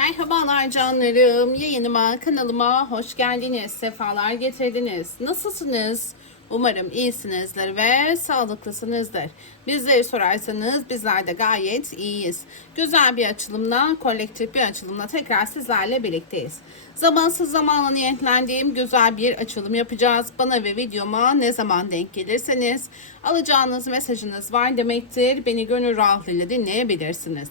Merhabalar canlarım. Yayınıma, kanalıma hoş geldiniz. Sefalar getirdiniz. Nasılsınız? Umarım iyisinizdir ve sağlıklısınızdır. Bizleri sorarsanız bizler de gayet iyiyiz. Güzel bir açılımla, kolektif bir açılımla tekrar sizlerle birlikteyiz. Zamansız zamanla niyetlendiğim güzel bir açılım yapacağız. Bana ve videoma ne zaman denk gelirseniz alacağınız mesajınız var demektir. Beni gönül rahatlığıyla dinleyebilirsiniz.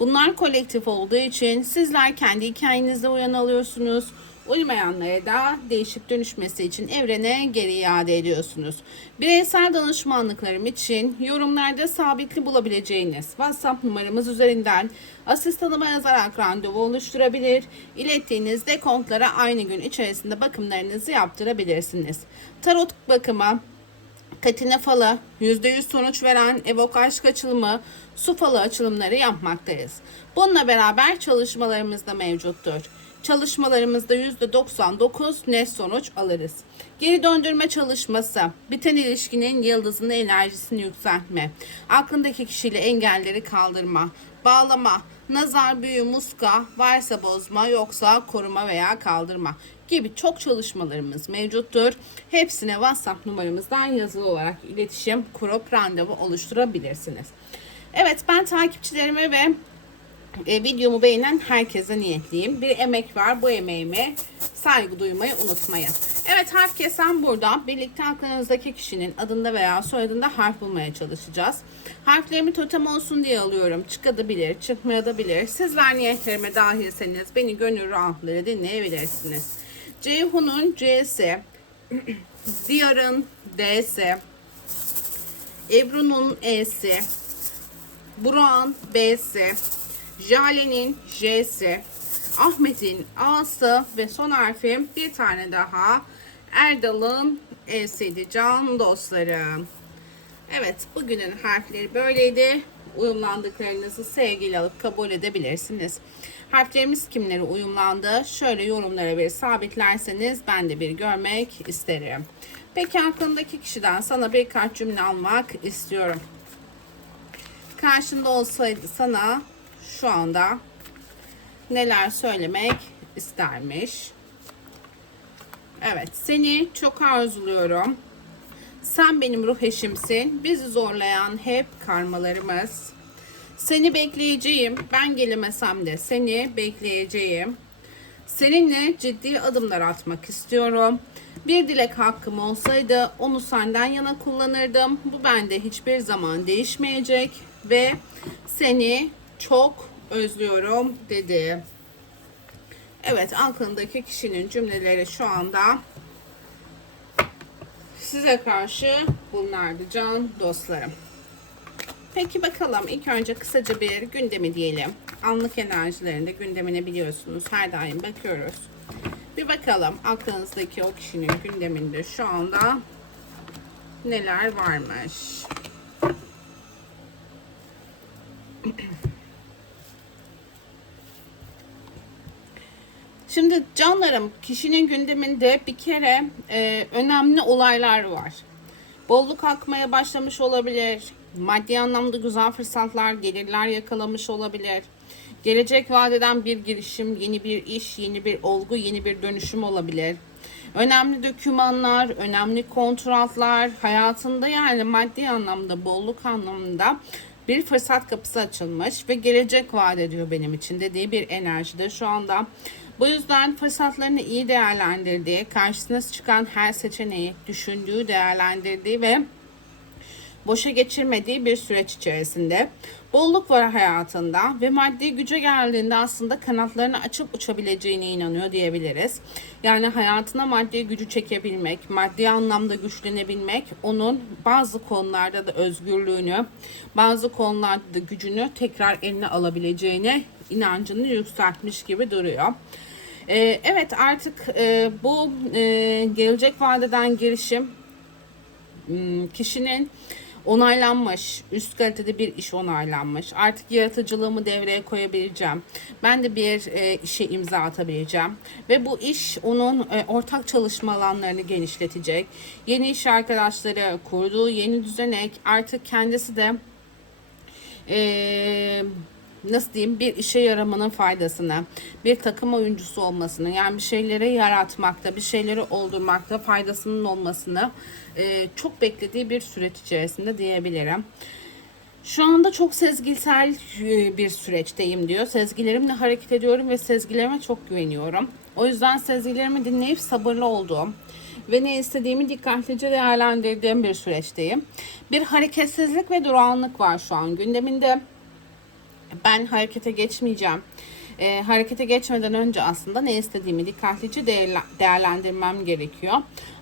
Bunlar kolektif olduğu için sizler kendi hikayenizde uyan alıyorsunuz. Uymayanlara da değişip dönüşmesi için evrene geri iade ediyorsunuz. Bireysel danışmanlıklarım için yorumlarda sabitli bulabileceğiniz WhatsApp numaramız üzerinden asistanıma yazarak randevu oluşturabilir. İlettiğiniz dekontlara aynı gün içerisinde bakımlarınızı yaptırabilirsiniz. Tarot bakımı Katine falı, %100 sonuç veren evok aşk açılımı, su falı açılımları yapmaktayız. Bununla beraber çalışmalarımız da mevcuttur. Çalışmalarımızda %99 net sonuç alırız. Geri döndürme çalışması, biten ilişkinin yıldızının enerjisini yükseltme, aklındaki kişiyle engelleri kaldırma, bağlama, nazar, büyü, muska, varsa bozma yoksa koruma veya kaldırma gibi çok çalışmalarımız mevcuttur. Hepsine WhatsApp numaramızdan yazılı olarak iletişim kurup randevu oluşturabilirsiniz. Evet ben takipçilerime ve e, videomu beğenen herkese niyetliyim. Bir emek var. Bu emeğime saygı duymayı unutmayın. Evet harf kesen burada. Birlikte aklınızdaki kişinin adında veya soyadında harf bulmaya çalışacağız. Harflerimi totem olsun diye alıyorum. Çıkabilir, çıkmayabilir. Sizler niyetlerime dahilseniz beni gönül rahatlığı dinleyebilirsiniz. Ceyhun'un C'si, Diyar'ın D'si, Ebru'nun E'si, Burak'ın B'si, Jale'nin J'si, Ahmet'in A'sı ve son harfim bir tane daha Erdal'ın E'siydi can dostlarım. Evet bugünün harfleri böyleydi. Uyumlandıklarınızı sevgiyle alıp kabul edebilirsiniz. Harflerimiz kimlere uyumlandı? Şöyle yorumlara bir sabitlerseniz ben de bir görmek isterim. Peki aklındaki kişiden sana birkaç cümle almak istiyorum. Karşında olsaydı sana şu anda neler söylemek istermiş? Evet, seni çok arzuluyorum. Sen benim ruh eşimsin. Bizi zorlayan hep karmalarımız. Seni bekleyeceğim. Ben gelemesem de seni bekleyeceğim. Seninle ciddi adımlar atmak istiyorum. Bir dilek hakkım olsaydı onu senden yana kullanırdım. Bu bende hiçbir zaman değişmeyecek ve seni çok özlüyorum dedi. Evet aklındaki kişinin cümleleri şu anda size karşı bunlardı can dostlarım. Peki bakalım ilk önce kısaca bir gündemi diyelim. Anlık enerjilerinde gündemine biliyorsunuz her daim bakıyoruz. Bir bakalım aklınızdaki o kişinin gündeminde şu anda neler varmış. Şimdi canlarım kişinin gündeminde bir kere e, önemli olaylar var. Bolluk akmaya başlamış olabilir. Maddi anlamda güzel fırsatlar, gelirler yakalamış olabilir. Gelecek vadeden bir girişim, yeni bir iş, yeni bir olgu, yeni bir dönüşüm olabilir. Önemli dokümanlar, önemli kontratlar, hayatında yani maddi anlamda, bolluk anlamında bir fırsat kapısı açılmış ve gelecek vaat ediyor benim için dediği bir enerjide şu anda. Bu yüzden fırsatlarını iyi değerlendirdiği, karşısına çıkan her seçeneği düşündüğü, değerlendirdiği ve boşa geçirmediği bir süreç içerisinde. Bolluk var hayatında ve maddi güce geldiğinde aslında kanatlarını açıp uçabileceğine inanıyor diyebiliriz. Yani hayatına maddi gücü çekebilmek, maddi anlamda güçlenebilmek onun bazı konularda da özgürlüğünü, bazı konularda da gücünü tekrar eline alabileceğine inancını yükseltmiş gibi duruyor. Ee, evet artık e, bu e, gelecek vadeden girişim hmm, kişinin onaylanmış, üst kalitede bir iş onaylanmış. Artık yaratıcılığımı devreye koyabileceğim. Ben de bir e, işe imza atabileceğim. Ve bu iş onun e, ortak çalışma alanlarını genişletecek. Yeni iş arkadaşları kurduğu yeni düzenek artık kendisi de e, nasıl diyeyim bir işe yaramanın faydasını, bir takım oyuncusu olmasını, yani bir şeyleri yaratmakta, bir şeyleri oldurmakta faydasının olmasını e, çok beklediği bir süreç içerisinde diyebilirim. Şu anda çok sezgisel e, bir süreçteyim diyor. Sezgilerimle hareket ediyorum ve sezgilerime çok güveniyorum. O yüzden sezgilerimi dinleyip sabırlı olduğum ve ne istediğimi dikkatlice değerlendirdiğim bir süreçteyim. Bir hareketsizlik ve durağanlık var şu an gündeminde. Ben harekete geçmeyeceğim. E, harekete geçmeden önce aslında ne istediğimi dikkatlice değerle- değerlendirmem gerekiyor.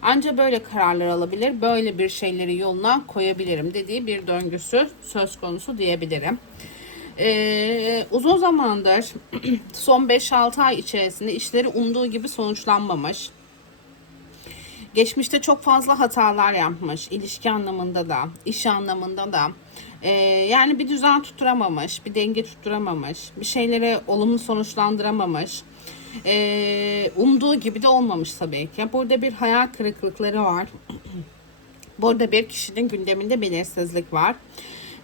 Ancak böyle kararlar alabilir, böyle bir şeyleri yoluna koyabilirim dediği bir döngüsü söz konusu diyebilirim. Ee, uzun zamandır son 5-6 ay içerisinde işleri umduğu gibi sonuçlanmamış. Geçmişte çok fazla hatalar yapmış. ilişki anlamında da, iş anlamında da. Ee, yani bir düzen tutturamamış, bir denge tutturamamış, bir şeyleri olumlu sonuçlandıramamış. Ee, umduğu gibi de olmamış tabii ki. Burada bir hayal kırıklıkları var. Burada bir kişinin gündeminde belirsizlik var.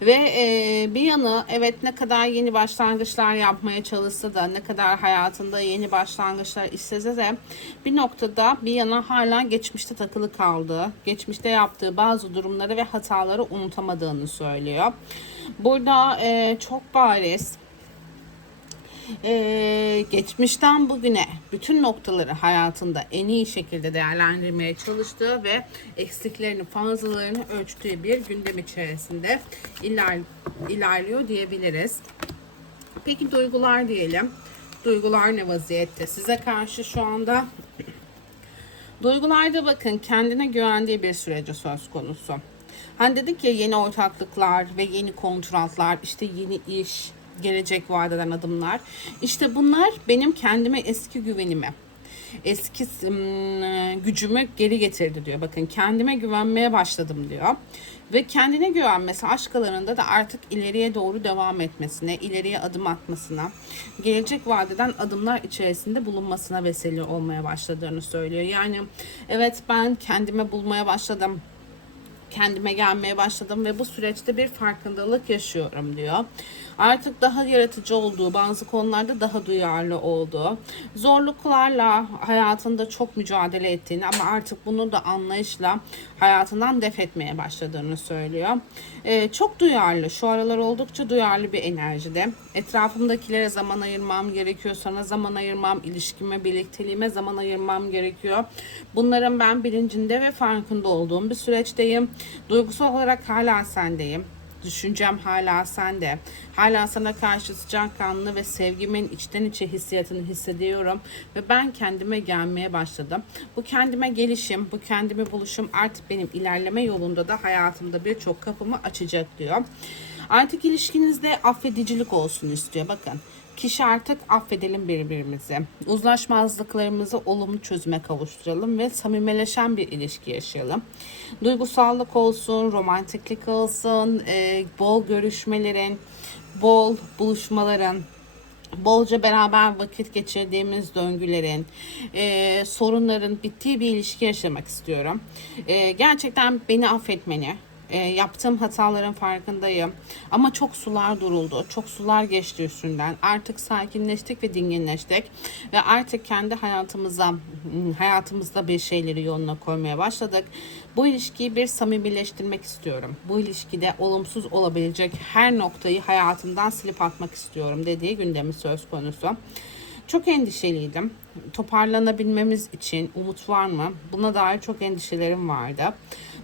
Ve e, bir yanı evet ne kadar yeni başlangıçlar yapmaya çalışsa da ne kadar hayatında yeni başlangıçlar istese de bir noktada bir yana hala geçmişte takılı kaldığı, geçmişte yaptığı bazı durumları ve hataları unutamadığını söylüyor. Burada e, çok bariz ee, geçmişten bugüne bütün noktaları hayatında en iyi şekilde değerlendirmeye çalıştığı ve eksiklerini fazlalarını ölçtüğü bir gündem içerisinde iler, ilerliyor diyebiliriz. Peki duygular diyelim. Duygular ne vaziyette? Size karşı şu anda Duygularda bakın kendine güvendiği bir süreci söz konusu. Hani dedik ya yeni ortaklıklar ve yeni kontratlar, işte yeni iş, gelecek vaat eden adımlar. İşte bunlar benim kendime eski güvenimi, eski gücümü geri getirdi diyor. Bakın kendime güvenmeye başladım diyor. Ve kendine güvenmesi aşk alanında da artık ileriye doğru devam etmesine, ileriye adım atmasına, gelecek vadeden adımlar içerisinde bulunmasına vesile olmaya başladığını söylüyor. Yani evet ben kendime bulmaya başladım kendime gelmeye başladım ve bu süreçte bir farkındalık yaşıyorum diyor. Artık daha yaratıcı olduğu, bazı konularda daha duyarlı olduğu, zorluklarla hayatında çok mücadele ettiğini ama artık bunu da anlayışla hayatından def etmeye başladığını söylüyor. Ee, çok duyarlı, şu aralar oldukça duyarlı bir enerjide. Etrafımdakilere zaman ayırmam gerekiyor, sana zaman ayırmam, ilişkime, birlikteliğime zaman ayırmam gerekiyor. Bunların ben bilincinde ve farkında olduğum bir süreçteyim. Duygusal olarak hala sendeyim. Düşüncem hala sende. Hala sana karşı sıcakkanlı ve sevgimin içten içe hissiyatını hissediyorum. Ve ben kendime gelmeye başladım. Bu kendime gelişim, bu kendime buluşum artık benim ilerleme yolunda da hayatımda birçok kapımı açacak diyor. Artık ilişkinizde affedicilik olsun istiyor. Bakın Kişi artık affedelim birbirimizi. Uzlaşmazlıklarımızı olumlu çözüme kavuşturalım ve samimileşen bir ilişki yaşayalım. Duygusallık olsun, romantiklik olsun, e, bol görüşmelerin, bol buluşmaların, bolca beraber vakit geçirdiğimiz döngülerin, e, sorunların bittiği bir ilişki yaşamak istiyorum. E, gerçekten beni affetmeni, e, yaptığım hataların farkındayım. Ama çok sular duruldu. Çok sular geçti üstünden. Artık sakinleştik ve dinginleştik. Ve artık kendi hayatımıza hayatımızda bir şeyleri yoluna koymaya başladık. Bu ilişkiyi bir samimileştirmek istiyorum. Bu ilişkide olumsuz olabilecek her noktayı hayatımdan silip atmak istiyorum dediği gündemi söz konusu. Çok endişeliydim. Toparlanabilmemiz için umut var mı? Buna dair çok endişelerim vardı.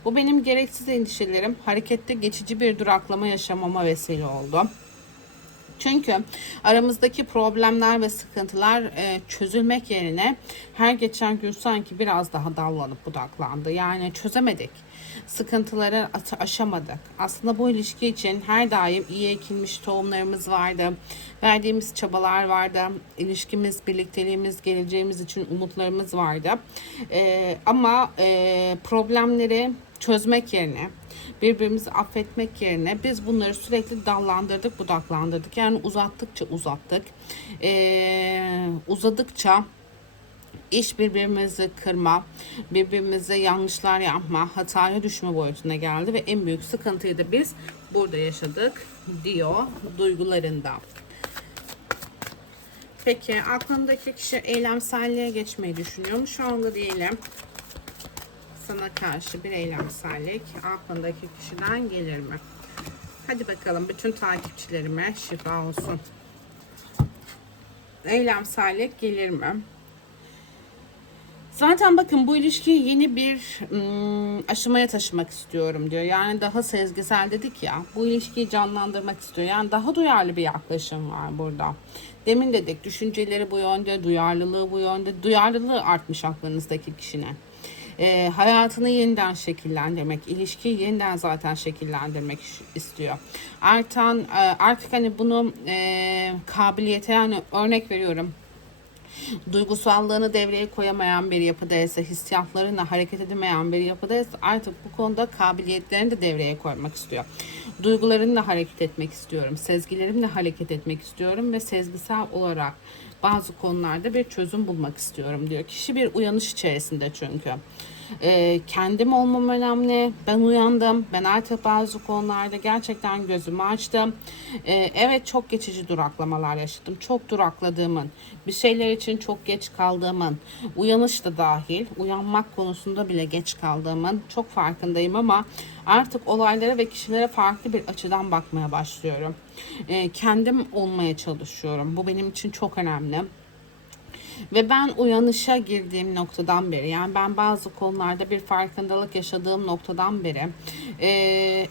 Bu benim gereksiz endişelerim harekette geçici bir duraklama yaşamama vesile oldu. Çünkü aramızdaki problemler ve sıkıntılar e, çözülmek yerine her geçen gün sanki biraz daha dallanıp budaklandı. Yani çözemedik. Sıkıntıları aşamadık. Aslında bu ilişki için her daim iyi ekilmiş tohumlarımız vardı. Verdiğimiz çabalar vardı. İlişkimiz, birlikteliğimiz, geleceğimiz için umutlarımız vardı. E, ama e, problemleri çözmek yerine birbirimizi affetmek yerine biz bunları sürekli dallandırdık, budaklandırdık. Yani uzattıkça uzattık. Ee, uzadıkça iş birbirimizi kırma, birbirimize yanlışlar yapma, hataya düşme boyutuna geldi ve en büyük sıkıntıyı da biz burada yaşadık diyor duygularında. Peki aklındaki kişi eylemselliğe geçmeyi düşünüyor mu? Şu anda diyelim. Sana karşı bir eylemsellik aklındaki kişiden gelir mi? Hadi bakalım bütün takipçilerime şifa olsun. Eylemsellik gelir mi? Zaten bakın bu ilişkiyi yeni bir ım, aşamaya taşımak istiyorum diyor. Yani daha sezgisel dedik ya. Bu ilişkiyi canlandırmak istiyor. Yani daha duyarlı bir yaklaşım var burada. Demin dedik düşünceleri bu yönde, duyarlılığı bu yönde. Duyarlılığı artmış aklınızdaki kişinin. Ee, hayatını yeniden şekillendirmek, ilişkiyi yeniden zaten şekillendirmek istiyor. Artan e, artık hani bunu e, kabiliyete yani örnek veriyorum duygusallığını devreye koyamayan bir yapıdaysa, hissiyatlarına hareket edemeyen bir yapıdaysa artık bu konuda kabiliyetlerini de devreye koymak istiyor. Duygularımla hareket etmek istiyorum, sezgilerimle hareket etmek istiyorum ve sezgisel olarak bazı konularda bir çözüm bulmak istiyorum diyor. Kişi bir uyanış içerisinde çünkü. Ee, kendim olmam önemli. Ben uyandım. Ben artık bazı konularda gerçekten gözümü açtım. Ee, evet çok geçici duraklamalar yaşadım. Çok durakladığımın, bir şeyler için çok geç kaldığımın, uyanış da dahil, uyanmak konusunda bile geç kaldığımın çok farkındayım ama artık olaylara ve kişilere farklı bir açıdan bakmaya başlıyorum. Ee, kendim olmaya çalışıyorum. Bu benim için çok önemli. Ve ben uyanışa girdiğim noktadan beri yani ben bazı konularda bir farkındalık yaşadığım noktadan beri e,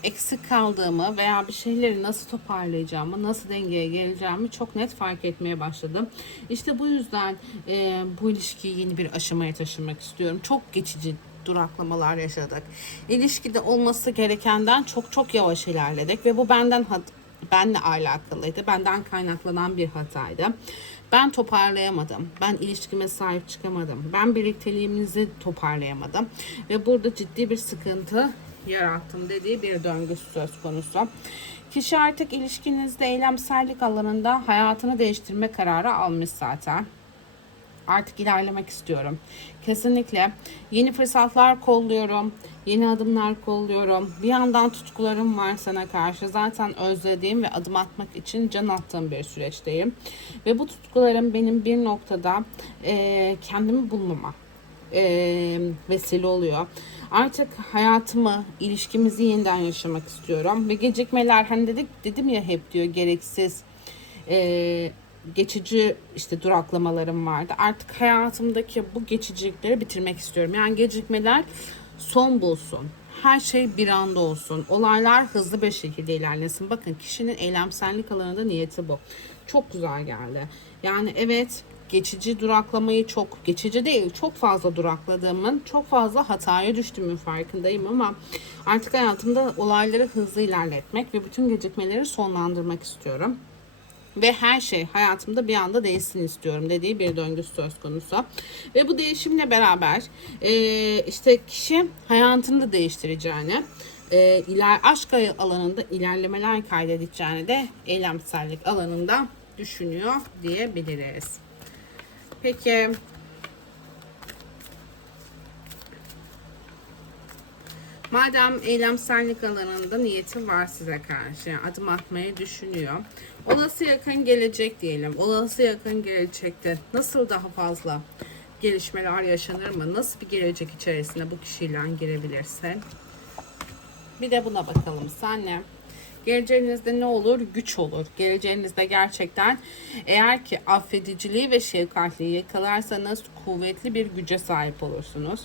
eksik kaldığımı veya bir şeyleri nasıl toparlayacağımı, nasıl dengeye geleceğimi çok net fark etmeye başladım. İşte bu yüzden e, bu ilişkiyi yeni bir aşamaya taşımak istiyorum. Çok geçici duraklamalar yaşadık. İlişkide olması gerekenden çok çok yavaş ilerledik ve bu benden benle alakalıydı. Benden kaynaklanan bir hataydı. Ben toparlayamadım. Ben ilişkime sahip çıkamadım. Ben birlikteliğimizi toparlayamadım. Ve burada ciddi bir sıkıntı yarattım dediği bir döngü söz konusu. Kişi artık ilişkinizde eylemsellik alanında hayatını değiştirme kararı almış zaten artık ilerlemek istiyorum. Kesinlikle yeni fırsatlar kolluyorum. Yeni adımlar kolluyorum. Bir yandan tutkularım var sana karşı. Zaten özlediğim ve adım atmak için can attığım bir süreçteyim. Ve bu tutkularım benim bir noktada e, kendimi bulmama e, vesile oluyor. Artık hayatımı, ilişkimizi yeniden yaşamak istiyorum. Ve gecikmeler hani dedik dedim ya hep diyor gereksiz e, geçici işte duraklamalarım vardı. Artık hayatımdaki bu geçicilikleri bitirmek istiyorum. Yani gecikmeler son bulsun. Her şey bir anda olsun. Olaylar hızlı bir şekilde ilerlesin. Bakın kişinin eylemsellik alanında niyeti bu. Çok güzel geldi. Yani evet geçici duraklamayı çok geçici değil çok fazla durakladığımın çok fazla hataya düştüğümün farkındayım ama artık hayatımda olayları hızlı ilerletmek ve bütün gecikmeleri sonlandırmak istiyorum ve her şey hayatımda bir anda değişsin istiyorum dediği bir döngü söz konusu. Ve bu değişimle beraber e, işte kişi hayatını da değiştireceğini, e, iler, aşk alanında ilerlemeler kaydedeceğini de eylemsellik alanında düşünüyor diyebiliriz. Peki Madem eylemsellik alanında niyeti var size karşı, adım atmayı düşünüyor. Olası yakın gelecek diyelim. Olası yakın gelecekte nasıl daha fazla gelişmeler yaşanır mı? Nasıl bir gelecek içerisinde bu kişiyle girebilirsin? Bir de buna bakalım. Senle geleceğinizde ne olur? Güç olur. Geleceğinizde gerçekten eğer ki affediciliği ve şefkatliği yakalarsanız kuvvetli bir güce sahip olursunuz.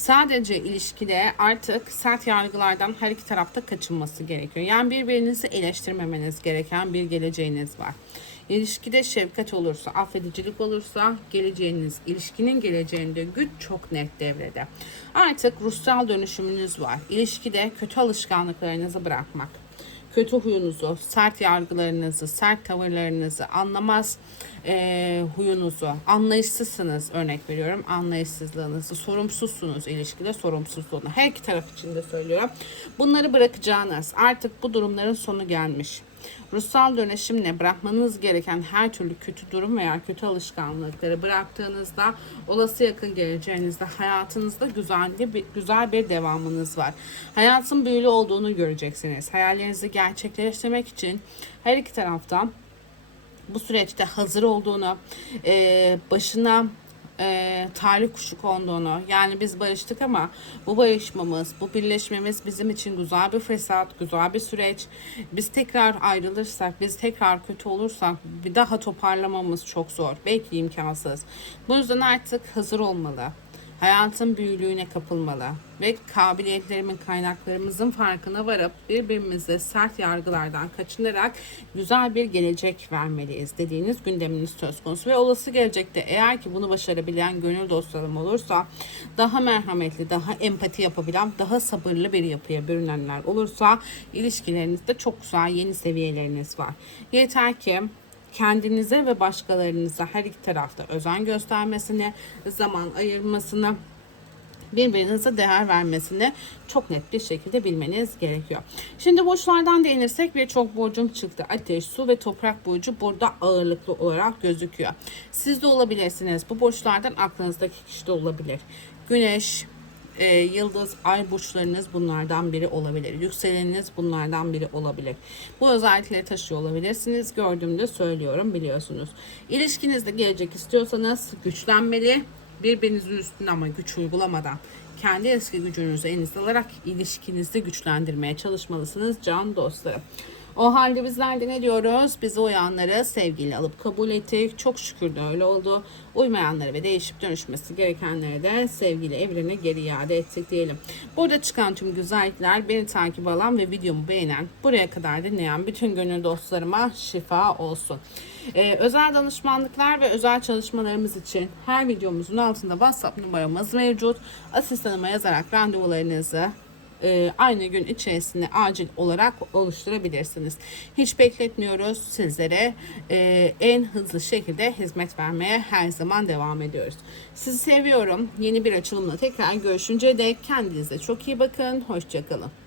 Sadece ilişkide artık sert yargılardan her iki tarafta kaçınması gerekiyor. Yani birbirinizi eleştirmemeniz gereken bir geleceğiniz var. İlişkide şefkat olursa, affedicilik olursa geleceğiniz, ilişkinin geleceğinde güç çok net devrede. Artık ruhsal dönüşümünüz var. İlişkide kötü alışkanlıklarınızı bırakmak kötü huyunuzu, sert yargılarınızı, sert tavırlarınızı, anlamaz e, huyunuzu, anlayışsızsınız örnek veriyorum, anlayışsızlığınızı, sorumsuzsunuz ilişkide sorumsuzluğunu. Her iki taraf için de söylüyorum. Bunları bırakacağınız, artık bu durumların sonu gelmiş. Ruhsal dönüşümle bırakmanız gereken her türlü kötü durum veya kötü alışkanlıkları bıraktığınızda olası yakın geleceğinizde hayatınızda güzel bir, güzel bir devamınız var. Hayatın büyülü olduğunu göreceksiniz. Hayallerinizi gerçekleştirmek için her iki taraftan bu süreçte hazır olduğunu, başına e, talih kuşu konduğunu yani biz barıştık ama bu barışmamız, bu birleşmemiz bizim için güzel bir fırsat, güzel bir süreç. Biz tekrar ayrılırsak, biz tekrar kötü olursak bir daha toparlamamız çok zor. Belki imkansız. Bu yüzden artık hazır olmalı. Hayatın büyülüğüne kapılmalı ve kabiliyetlerimin, kaynaklarımızın farkına varıp birbirimize sert yargılardan kaçınarak güzel bir gelecek vermeliyiz dediğiniz gündeminiz söz konusu. Ve olası gelecekte eğer ki bunu başarabilen gönül dostlarım olursa daha merhametli, daha empati yapabilen, daha sabırlı bir yapıya bürünenler olursa ilişkilerinizde çok güzel yeni seviyeleriniz var. Yeter ki kendinize ve başkalarınıza her iki tarafta özen göstermesini, zaman ayırmasını, birbirinize değer vermesini çok net bir şekilde bilmeniz gerekiyor. Şimdi burçlardan değinirsek birçok burcum çıktı. Ateş, su ve toprak burcu burada ağırlıklı olarak gözüküyor. Siz de olabilirsiniz. Bu burçlardan aklınızdaki kişi de olabilir. Güneş, e, yıldız, ay burçlarınız bunlardan biri olabilir. Yükseleniniz bunlardan biri olabilir. Bu özellikleri taşıyor olabilirsiniz. Gördüğümde söylüyorum biliyorsunuz. İlişkinizde gelecek istiyorsanız güçlenmeli. Birbirinizin üstüne ama güç uygulamadan kendi eski gücünüzü elinizde alarak ilişkinizi güçlendirmeye çalışmalısınız can dostlarım. O halde bizler de ne diyoruz? Biz uyanları sevgiyle alıp kabul ettik. Çok şükür de öyle oldu. Uymayanları ve değişip dönüşmesi gerekenleri de sevgiyle evrene geri iade ettik diyelim. Burada çıkan tüm güzellikler beni takip alan ve videomu beğenen, buraya kadar dinleyen bütün gönül dostlarıma şifa olsun. Ee, özel danışmanlıklar ve özel çalışmalarımız için her videomuzun altında WhatsApp numaramız mevcut. Asistanıma yazarak randevularınızı e, aynı gün içerisinde acil olarak oluşturabilirsiniz. Hiç bekletmiyoruz sizlere e, en hızlı şekilde hizmet vermeye her zaman devam ediyoruz. Sizi seviyorum. Yeni bir açılımla tekrar görüşünceye dek kendinize çok iyi bakın. Hoşçakalın.